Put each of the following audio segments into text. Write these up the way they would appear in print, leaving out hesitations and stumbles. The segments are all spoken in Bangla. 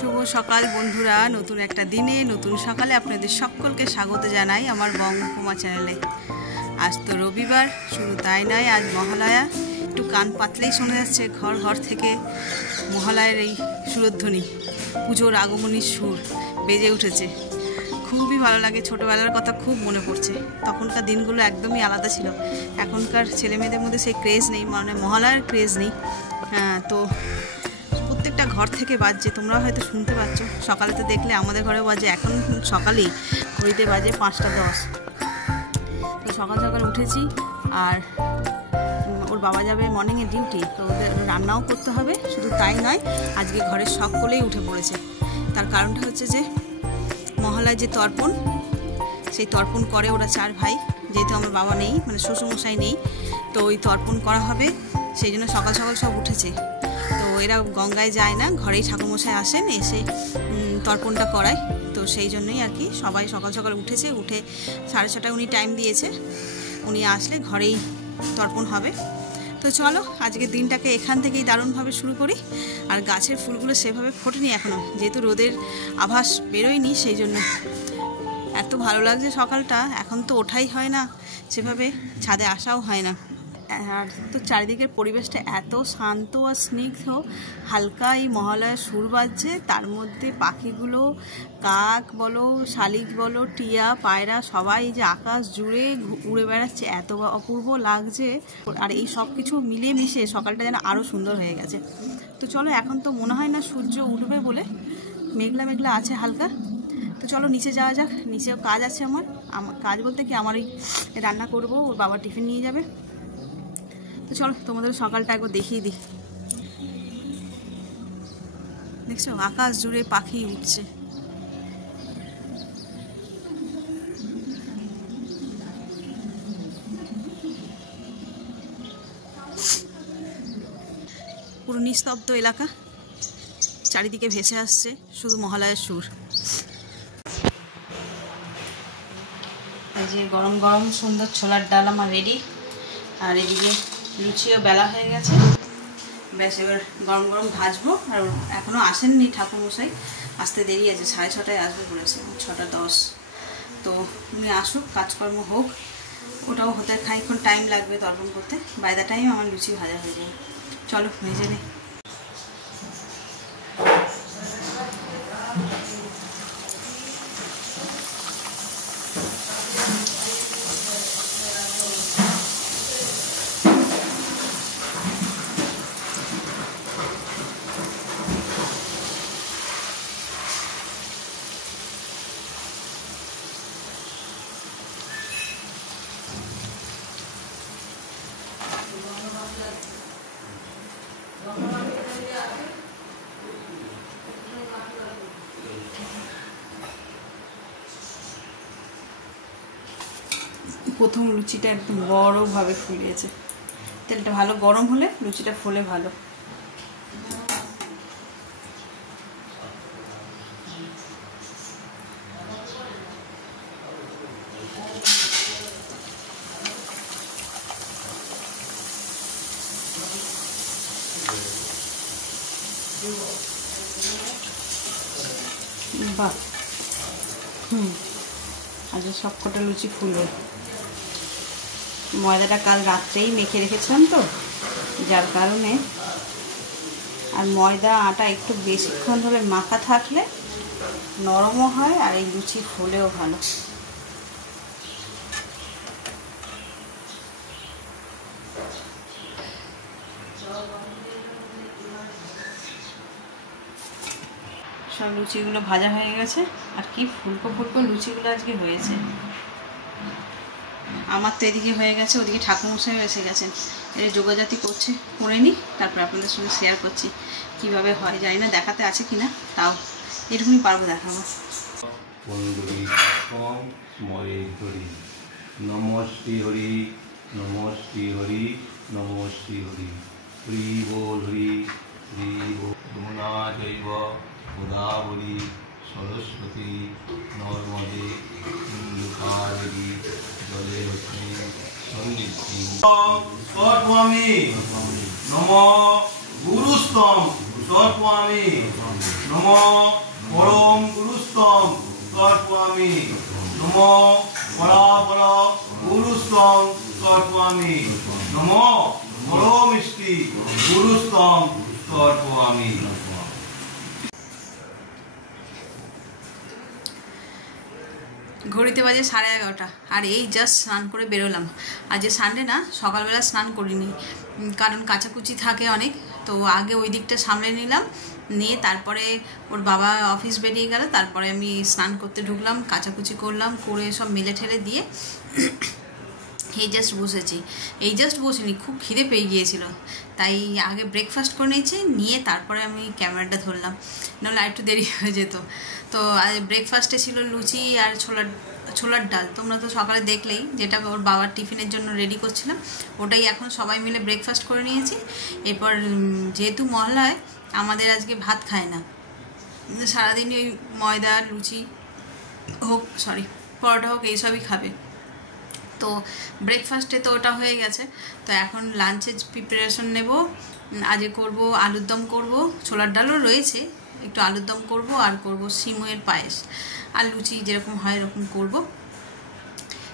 শুভ সকাল বন্ধুরা, নতুন একটা দিনে নতুন সকালে আপনাদের সকলকে স্বাগত জানাই আমার বঙ্গকুমা চ্যানেলে। আজ তো রবিবার, শুধু তাই নয়, আজ মহালয়া। একটু কান পাতলেই শোনা যাচ্ছে ঘর ঘর থেকে মহালয়ার এই সুরধ্বনি, পুজোর আগমনীর সুর বেজে উঠেছে। খুবই ভালো লাগে, ছোটোবেলার কথা খুব মনে পড়ছে। তখনকার দিনগুলো একদমই আলাদা ছিল। এখনকার ছেলেমেয়েদের মধ্যে সেই ক্রেজ নেই, মানে মহালয়ার ক্রেজ নেই। তো প্রত্যেকটা ঘর থেকে বাজছে, তোমরা হয়তো শুনতে পাচ্ছ। সকালে তো দেখলে আমাদের ঘরে বাজে, এখন সকালেই ঘড়িতে বাজে 5টা 10। তো সকাল সকাল উঠেছি, আর ওর বাবা যাবে মর্নিংয়ে ডিউটি, তো ওদের রান্নাও করতে হবে। শুধু তাই নয়, আজকে ঘরের সকলেই উঠে পড়েছে। তার কারণটা হচ্ছে যে মহালয়ার যে তর্পণ, সেই তর্পণ করে ওরা 4 ভাই। যেহেতু আমার বাবা নেই, মানে শ্বশুরমশাই নেই, তো ওই তর্পণ করা হবে, সেই জন্য সকাল সকাল সব উঠেছে। তো এরা গঙ্গায় যায় না, ঘরেই ঠাকুরমশাই আসেন, এসে তর্পণটা করায়। তো সেই জন্যই আর কি সবাই সকাল সকাল উঠেছে। উঠে 6:30 উনি টাইম দিয়েছে, উনি আসলে ঘরেই তর্পণ হবে। তো চলো আজকে দিনটাকে এখান থেকেই দারুণভাবে শুরু করি। আর গাছের ফুলগুলো সেভাবে ফোটেনি এখনও, যেহেতু রোদের আভাস বেরোয়নি, সেই জন্য এত ভালো লাগছে সকালটা। এখন তো ওঠাই হয় না, সেভাবে ছাদে আসাও হয় না। আর তো চারিদিকের পরিবেশটা এত শান্ত আর স্নিগ্ধ, হালকা এই মহালয়ার সুর বাজছে। তার মধ্যে পাখিগুলো, কাক বলো, শালিক বলো, টিয়া, পায়রা, সবাই যে আকাশ জুড়ে উড়ে বেড়াচ্ছে, এত অপূর্ব লাগছে। আর এই সব কিছু মিলিয়ে মিশে সকালটা যেন আরও সুন্দর হয়ে গেছে। তো চলো, এখন তো মনে হয় না সূর্য উঠবে বলে, মেঘলা মেঘলা আছে হালকা। তো চলো নিচে যাওয়া যাক। নিচেও কাজ আছে আমার কাজ বলতে কি, আমার এই রান্না করবো, ওর বাবা টিফিন নিয়ে যাবে। তো চলো তোমাদের সকালটা একবার দেখিয়ে দিই। দেখছো আকাশ জুড়ে পাখি উঠছে। পুরো নিস্তব্ধ এলাকা, চারিদিকে ভেসে আসছে শুধু মহালয়ার সুর। এই যে গরম গরম সুন্দর ছোলার ডাল আমার রেডি, আর এদিকে লুচিও বেলা হয়ে গেছে। ব্যাস এবার গরম গরম ভাজবো। আর এখনও আসেননি ঠাকুরমশাই, আসতে দেরি আছে, 6:30 আসবে বলেছে, 6টা 10। তো উনি আসুক, কাজকর্ম হোক, ওটাও হতে খানিকক্ষণ টাইম লাগবে তর্পণ করতে। বাই দ্য টাইম আমার লুচি ভাজা হয়ে যাবে। চলো ভেজে নিই। প্রথম লুচিটা একদম বড়োভাবে ফুলিয়েছে। তেলটা ভালো গরম হলে লুচিটা ফোলে ভালো। বাহ, আজ সব কটা লুচি ফুলবে। ময়দাটা কাল রাত্রেই মেখে রেখেছিলাম তো, যার কারণে। আর ময়দা আটা একটু বেশিক্ষণ ধরে মাখা থাকলে নরমও হয়, আর এই লুচি ফুলেও ভালো। সব লুচিগুলো ভাজা হয়ে গেছে। আর কি ফুলকো ফুলকো লুচিগুলো আজকে হয়েছে। আমার তো এদিকে হয়ে গেছে, ওদিকে ঠাকুরমশাইও এসে গেছেন। এর যোগাযাতি করছে, করে নিই, তারপর আপনাদের সঙ্গে শেয়ার করছি কিভাবে হয়। জানি না দেখাতে আছে কিনা, তাও এরকমই পারবো দেখাবো। নমঃ শ্রী হরি, নমঃ শ্রী হরি, নমঃ শ্রী হরি, হরি বল হরি, হরি বল। যমুনা চৈব গোদাবরী সরস্বতী নর্মদে সিন্ধু জলেস্মিন সন্নিধিং। নমঃ গুরুস্তম তর্পয়ামি নমো পরম গুরুস্তম তর্পয়ামি নমো পরাপর গুরুস্তম তর্পয়ামি নমো পরমিষ্টি গুরুস্তম তর্পয়ামি। ঘড়িতে বাজে 11:30 আর এই জাস্ট স্নান করে বেরোলাম। আজ যে সানডে না, সকালবেলা স্নান করিনি, কারণ কাচাকুচি থাকে অনেক, তো আগে ওই দিকটা সামলে নিলাম, নিয়ে তারপরে ওর বাবা অফিস বেরিয়ে গেল, তারপরে আমি স্নান করতে ঢুকলাম, কাচাকুচি করলাম, করে সব মেলে ঠেলে দিয়ে এই জাস্ট বসেছি। এই জাস্ট বসিনি, খুব খিদে পেয়ে গিয়েছিল, তাই আগে ব্রেকফাস্ট করে নিয়েছি, নিয়ে তারপরে আমি ক্যামেরাটা ধরলাম, নাহলে আর একটু দেরি হয়ে যেত। তো ব্রেকফাস্টে ছিল লুচি আর ছোলার ডাল। তোমরা তো সকালে দেখলেই, যেটা ওর বাবার টিফিনের জন্য রেডি করছিলাম, ওটাই এখন সবাই মিলে ব্রেকফাস্ট করে নিয়েছি। এরপর যেহেতু মহলায় আমাদের আজকে ভাত খায় না, সারাদিনই ওই ময়দা লুচি হোক, পরোটা হোক, এইসবই খাবে। তো ব্রেকফাস্টে তো ওটা হয়ে গেছে, তো এখন লাঞ্চের প্রিপারেশন নেব। আজকে করব আলুর দম, করব ছোলার ডালও রয়েছে, একটু আলুর দম করব, আর করব সিমুয়ের পায়েস, আর লুচি যেরকম হয় এরকম করব।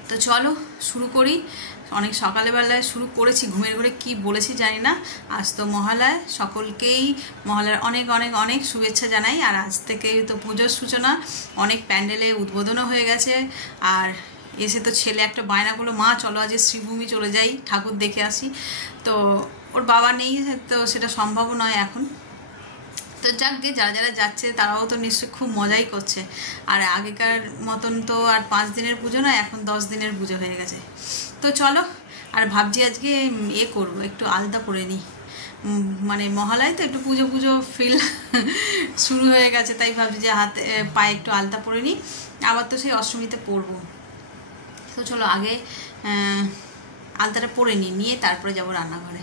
তো চলো শুরু করি। অনেক সকালবেলায় শুরু করেছি, ঘুমের ঘরে কি বলেছি জানি না। আজ তো মহালয়া, সকলকেই মহালয়ার অনেক অনেক অনেক শুভেচ্ছা জানাই। আর আজ থেকে তো পুজোর সূচনা, অনেক প্যান্ডেলে উদ্বোধনও হয়ে গেছে। আর এসে তো ছেলে একটা বায়না করলো, মা চলো আজ শ্রীভূমি চলে যাই, ঠাকুর দেখে আসি। তো ওর বাবা নেই, তো সেটা সম্ভব নয় এখন। তো যাক গে, যারা যারা যাচ্ছে তারাও তো নিশ্চয়ই খুব মজাই করছে। আর আগেকার মতন তো আর 5 দিনের পুজো না, এখন 10 দিনের পুজো হয়ে গেছে। তো চলো, আর ভাবছি আজকে করবো, একটু আলতা পরে নিই, মানে মহালয় তো একটু পুজো পুজো ফিল শুরু হয়ে গেছে, তাই ভাবছি যে হাতে পায়ে একটু আলতা পরে নিই, আবার তো সেই অষ্টমীতে পরবো। তো চলো আগে আলতাটা পরে নিয়ে তারপরে যাবো রান্নাঘরে।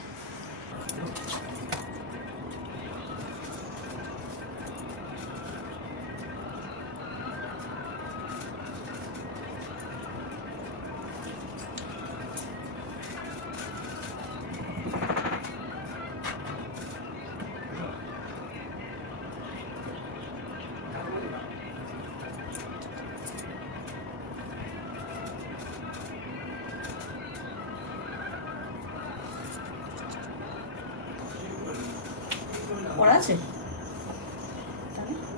ওরা আছে,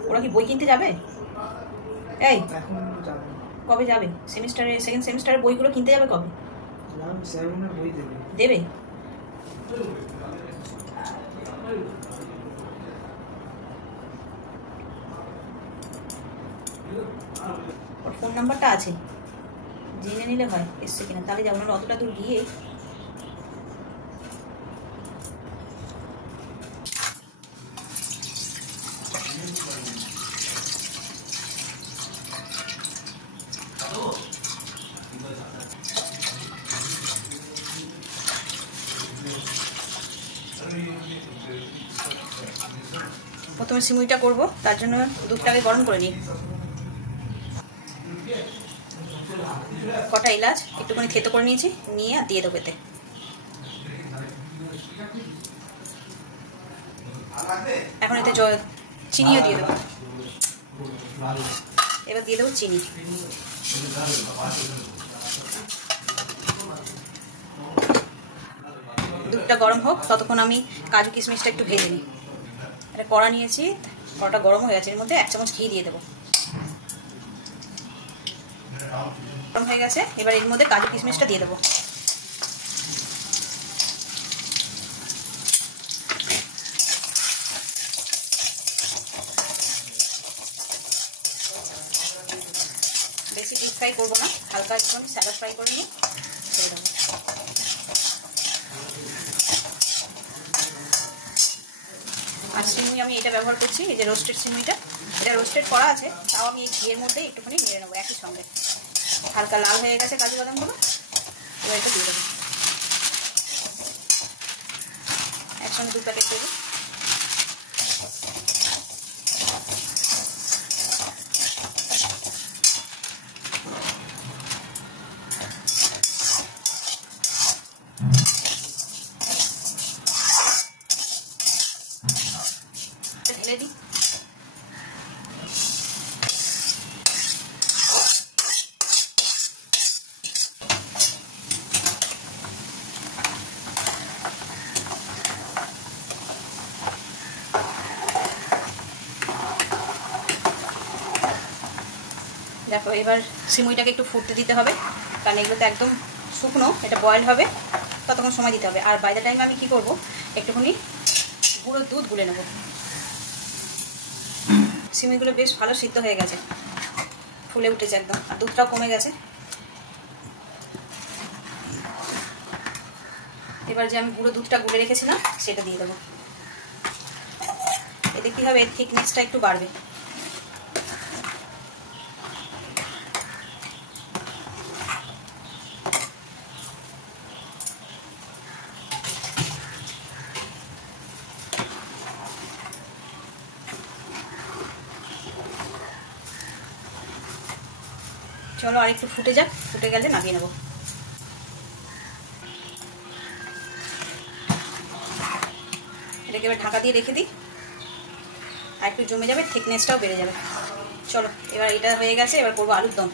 ওরা কি বই কিনতে যাবে? এই কবে যাবে? সেকেন্ড সেমিস্টারের বইগুলো কিনতে যাবে কবে? দেবে? ওর ফোন নাম্বারটা আছে, জেনে নিলে হয় এসছে কিনা, তাহলে যাবো না অতটা দূর গিয়ে। প্রথমে সিমুইটা করব, তার জন্য দুধটাকে গরম করে নিই। কটা এলাচ একটুখানি থেতো করে নিয়েছি, নিয়ে আর দিয়ে দেবো এতে। এখন এতে চিনিও দিয়ে দেবো। এবার দিয়ে দেবো চিনি। দুধটা গরম হোক, ততক্ষণ আমি কাজু কিশমিশটা একটু ভেজে নিই। একটা কড়া নিয়েছি, কড়াটা গরম হয়ে গেছে, এর মধ্যে 1 চামচ ঘি দিয়ে দেবো। গরম হয়ে গেছে, এবার এর মধ্যে কাজু কিশমিশটা দিয়ে দেবো। বেশি ডিপ ফ্রাই করবো না, হালকা একটু স্যালো ফ্রাই করে নিয়ে ছেড়ে দেবো। আর সিমুই আমি এটা ব্যবহার করছি, এই যে রোস্টেড সিমুইটা, এটা রোস্টেড করা আছে, তাও আমি এই ঘিয়ের মধ্যে একটুখানি নিয়ে নেবো একই সঙ্গে। হালকা লাল হয়ে গেছে কাজু বাদামগুলো, এবার এটা দিয়ে দেবো একসঙ্গে 2 প্যাকেট দেবো। দেখো এবার সিমুইটাকে একটু ফুটতে দিতে হবে, কারণ এগুলো তো একদম শুকনো, এটা বয়েল হবে, ততক্ষণ সময় দিতে হবে। আর বাই দ্য টাইম আমি কি করব, একটুখানি গুঁড়ো দুধ গুলে নেব। সিমুইগুলো বেশ ভালো সিদ্ধ হয়ে গেছে, ফুলে উঠেছে একদম, আর দুধটাও কমে গেছে। এবার যে আমি গুঁড়ো দুধটা গুলে রেখেছিলাম সেটা দিয়ে দেবো। এতে কি হবে, থিকনেসটা একটু বাড়বে। চলো আর একটু ফুটে যাক, ফুটে গেলে নামিয়ে নেব। এটাকে এবার ঢাকা দিয়ে রেখে দিই, আর একটু জমে যাবে, থিকনেসটাও বেড়ে যাবে। চলো এবার এটা হয়ে গেছে, এবার করবো আলুর দম।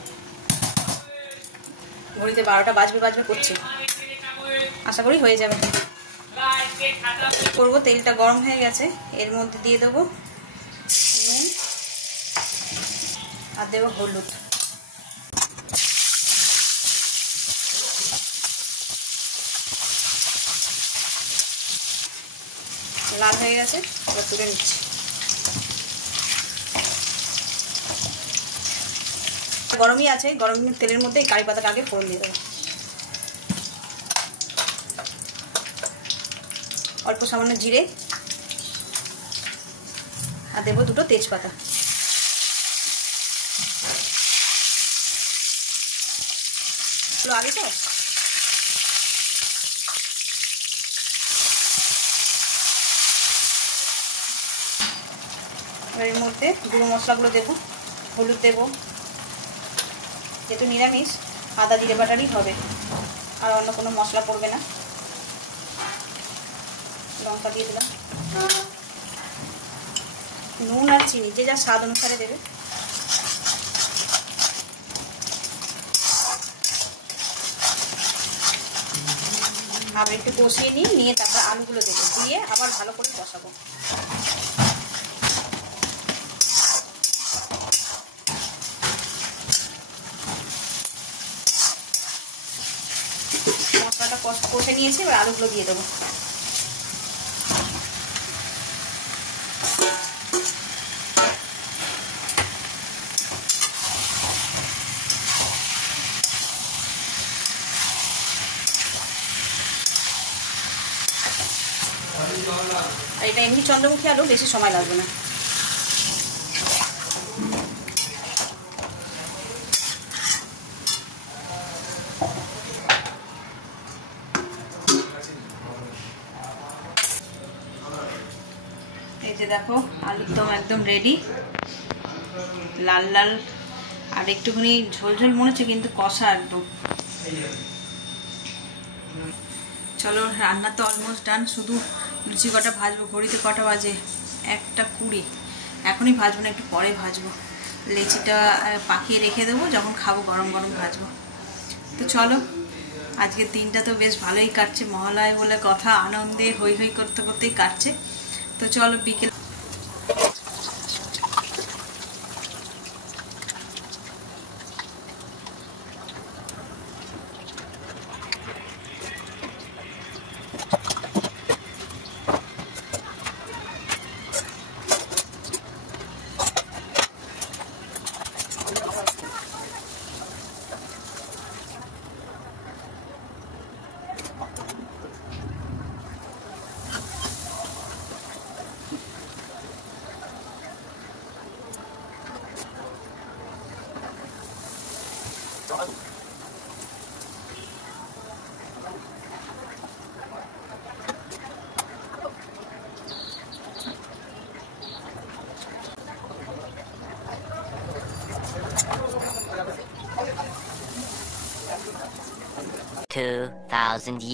ঘড়িতে 12টা বাজবে করছে, আশা করি হয়ে যাবে। করবো, তেলটা গরম হয়ে গেছে, এর মধ্যে দিয়ে দেবো নুন আর দেবো হলুদ। লাল হয়ে গেছে, এবার তুলে নিচ্ছি। গরমই আছে, গরম তেলের মধ্যে এই কারি পাতাটা আগে ফোড়ন দিয়ে দেবো। অল্প সামান্য জিরে আর দেবো 2টো তেজপাতা। আগে তো এর মধ্যে গুঁড়ো মশলাগুলো দেবো, হলুদ দেবো, যেহেতু নিরামিষ আদা জিরে বাটারই হবে, আর অন্য কোনো মশলা পড়বে না। লঙ্কা দিয়ে দিলাম, নুন আর চিনি যে যা স্বাদ অনুসারে দেবে। আবার একটু কষিয়ে নিয়ে তারপর আলুগুলো দেবো, দিয়ে আবার ভালো করে কষাবো। মশলাটা কষে নিয়েছি, এবার আলুগুলো দিয়ে দেবো। আর এটা এমনি চন্দ্রমুখী আলু, বেশি সময় লাগবে না। এই যে দেখো আলুর দম একদম রেডি, লাল লাল আর একটুখানি ঝোল ঝোল মনে হচ্ছে, কিন্তু কষা একদম। চলো রান্না তো অলমোস্ট ডান, শুধু লুচি কটা ভাজবো। ঘড়িতে কটা বাজে, 1:20। এখনই ভাজবো না, একটু পরে ভাজবো। লেচিটা পাকিয়ে রেখে দেবো, যখন খাবো গরম গরম ভাজবো। তো চলো, আজকের দিনটা তো বেশ ভালোই কাটছে, মহালয়া বলে কথা, আনন্দে হই হই করতে করতেই কাটছে। তো চলো বিকেল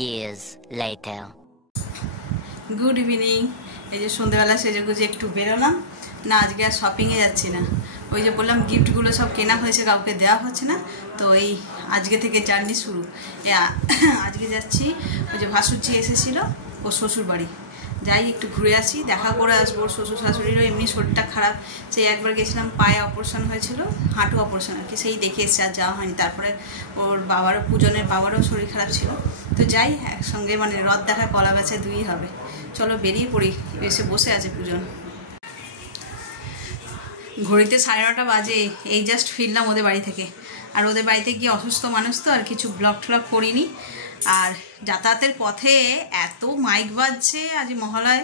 years later. Good evening. এই যে সন্ধ্যেবেলা সেজেগুজে একটু বেরোলাম না, আজকে আর শপিংয়ে যাচ্ছি না। ওই যে বললাম গিফটগুলো সব কেনা হয়েছে, কাউকে দেওয়া হচ্ছে না, তো এই আজকে থেকে জার্নি শুরু। আজকে যাচ্ছি, ওই যে ভাসুরজি এসেছিলো ও শ্বশুর বাড়ি, যাই একটু ঘুরে আসি, দেখা করে আসবো। শ্বশুর শাশুড়িরও এমনি শরীরটা খারাপ, সেই একবার গেছিলাম, পায়ে অপারেশন হয়েছিল, হাঁটু অপারেশন আর কি, সেই দেখে এসে আর যাওয়া হয়নি। তারপরে ওর বাবারও, পূজনের বাবারও শরীর খারাপ ছিল। তো যাই, একসঙ্গে মানে রথ দেখা কলা বেচা দুই হবে। চলো বেরিয়ে পড়ি। এসে বসে আছে পূজন। ঘড়িতে 9:30 বাজে, এই জাস্ট ফিরলাম ওদের বাড়ি থেকে। আর ওদের বাড়িতে গিয়ে অসুস্থ মানুষ তো, আর কিছু ব্লগ ট্লগ করিনি। আর যাতায়াতের পথে এত মাইক বাজছে আজ মহালয়,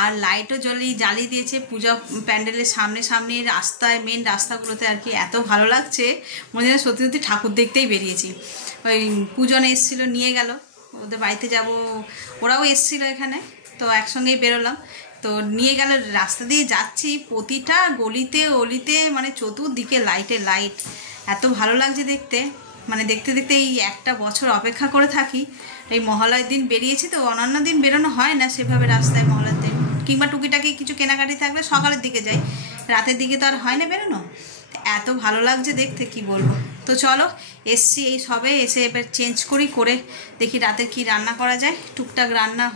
আর লাইটও জ্বালিয়ে দিয়েছে পূজা প্যান্ডেলের সামনে সামনে রাস্তায়, মেন রাস্তাগুলোতে আর কি। এত ভালো লাগছে, মনে হয় সত্যি সত্যি ঠাকুর দেখতেই বেরিয়েছি। ওই পূজন এসেছিলো, নিয়ে গেল, ওদের বাড়িতে যাব, ওরাও এসেছিলো এখানে, তো একসঙ্গেই বেরোলাম। তো নিয়ে গেল, রাস্তা দিয়ে যাচ্ছি, প্রতিটা গলিতে অলিতে মানে চতুর্দিকে লাইটে লাইট, এত ভালো লাগছে দেখতে। মানে দেখতে দেখতে এই একটা বছর অপেক্ষা করে থাকি। এই মহালয়ের দিন বেরিয়েছি, তো অন্যান্য দিন বেরোনো হয় না সেভাবে রাস্তায় মহালয়ের দিন, কিংবা টুকিটাকি কিছু কেনাকাটি থাকলে সকালের দিকে যাই, রাতের দিকে তো আর হয় না বেরোনো। এত ভালো লাগছে দেখতে, কি বলবো। তো চলো, এসছি এই সবে, এসে এবার চেঞ্জ করে দেখি রাতে কি রান্না করা যায়। টুকটাক রান্না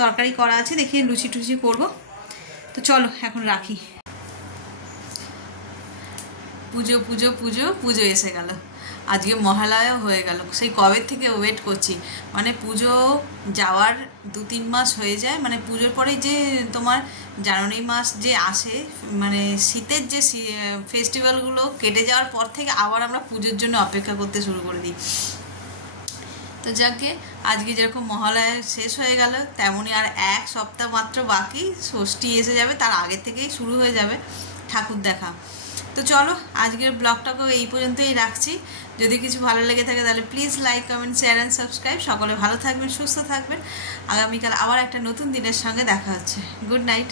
তরকারি করা আছে, দেখি লুচি টুচি করবো। তো চলো এখন রাখি। পুজো পুজো পুজো পুজো এসে গেল, আজকে মহালয়া হয়ে গেল। সেই কবে থেকে ওয়েট করছি, মানে পুজো যাওয়ার 2-3 মাস হয়ে যায়। মানে পুজোর পরে যে তোমার জানুয়ারি মাস যে আসে, মানে শীতের যে ফেস্টিভ্যালগুলো কেটে যাওয়ার পর থেকে আবার আমরা পুজোর জন্য অপেক্ষা করতে শুরু করে দিই। তো যাকে আজকে যেরকম মহালয়া শেষ হয়ে গেল, তেমনই আর 1 সপ্তাহ মাত্র বাকি, ষষ্ঠী এসে যাবে, তার আগে থেকেই শুরু হয়ে যাবে ঠাকুর দেখা। তো চলো আজকের ব্লগটাকেও এই পর্যন্তই রাখছি। যদি কিছু ভালো লেগে থাকে তাহলে please like, comment, share and subscribe. সকলে ভালো থাকবেন, সুস্থ থাকবেন। আগামীকাল আবার একটা নতুন দিনের সঙ্গে দেখা হচ্ছে। Good night.